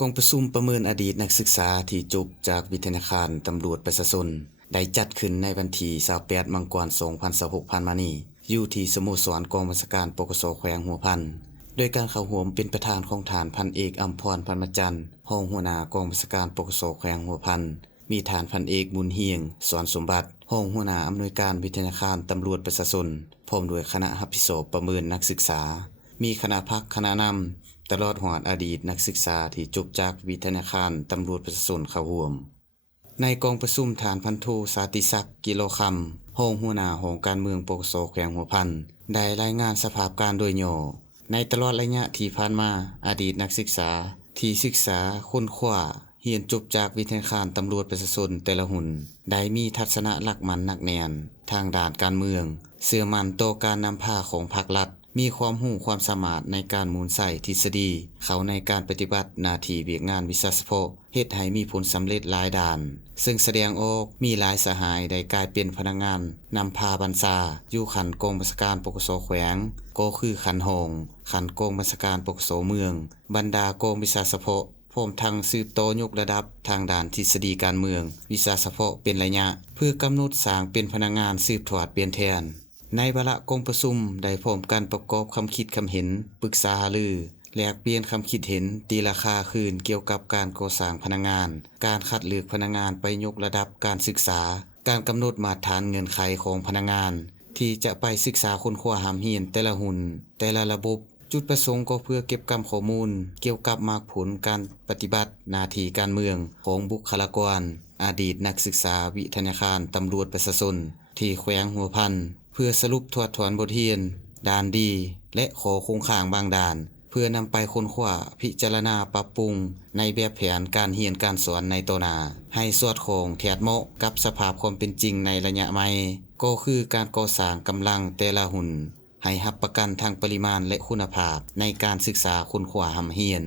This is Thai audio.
กองประชุมประเมินอดีตนักศึกษาที่จบจากวิทยาคารตำรวจประชาชนได้จัดขึ้นในวันที่28มังกร2026ผ่านมานี้อยู่ที่สโมสรกองบัญชาการปกสแขวงหัวพันโดยการเข้าร่วมเป็นประธานของฐานพันเอกอัมพรพันมจันทร์รองหัวหน้ากองบัญชาการปกสแขวงหัวพันมีฐานพันเอกบุญเฮียงสอนสมบัติรองหัวหน้าอำนวยการวิทยาคารตำรวจประชาชนพร้อมด้วยคณะรับผิดชอบประเมินนักศึกษามีคณะพักคณะนำตลอดหอดอดีตนักศึกษาที่จบจากวิทยาคารตำรวจประชาชนเข้าร่วมในกองประชุมฐานพันโทสาติศักดิ์กิโลคำรองหัวหน้าหองการเมืองปกสแขวงหัวพันได้รายงานสภาพการโดยย่อในตลอดระยะที่ผ่านมาอดีตนักศึกษาที่ศึกษาค้นคว้าเรียนจบจากวิทยาคารตำรวจประชาชนแต่ละหุ่นได้มีทัศนะหลักมันหนักแน่นทางด้านการเมืองเชื่อมั่นต่อการนำพาของพรรครัฐมีความรู้ความสามารถในการมูลใส่ทฤษฎีเขาในการปฏิบัติหน้าที่เวียกงานวิชาเฉพาะเฮ็ดให้มีผลสำเร็จหลายด้านซึ่งแสดงออกมีหลายสหายได้กลายเป็นพนักงานนำพาบัญชาอยู่ขันกองบัญชาการปกสแขวงก็คือขันหองขันกองบัญชาการปกสเมืองบรรดากองวิชาเฉพาะพร้อมทั้งสืบต่อยกระดับทางด้านทฤษฎีการเมืองวิชาเฉพาะเป็นระยะเพื่อกำหนดสร้างเป็นพนักงานสืบทอดเปลี่ยนแทนในวาระกองประชุมได้พร้อมกันประกอบคำคิดคำเห็นปรึกษาหารือแลกเปลี่ยนคำคิดเห็นตีราคาคืนเกี่ยวกับการก่อสร้างพนักงานการคัดเลือกพนักงานไปยกระดับการศึกษาการกำหนดมาตรฐานเงื่อนไขของพนักงานที่จะไปศึกษาค้นคว้าหามเรียนแต่ละหุ่นแต่ละระบบจุดประสงค์ก็เพื่อเก็บกำข้อมูลเกี่ยวกับมรรคผลการปฏิบัติหน้าที่การเมืองของบุคลากรอดีตนักศึกษาวิทยาคารตำรวจประชาชนที่แขวงหัวพันเพื่อสรุปทวดถอนบทเรียนด้านดีและขอคงข้างบางด้านเพื่อนำไปค้นคว้าพิจารณาปรับปรุงในแบบแผนการเรียนการสอนในต่อหน้าให้สอดคล้องแทดเหมาะกับสภาพความเป็นจริงในระยะใหม่ก็คือการก่อสร้างกำลังแต่ละหุ่นให้รับประกันทั้งปริมาณและคุณภาพในการศึกษาค้นคว้าหำเรียน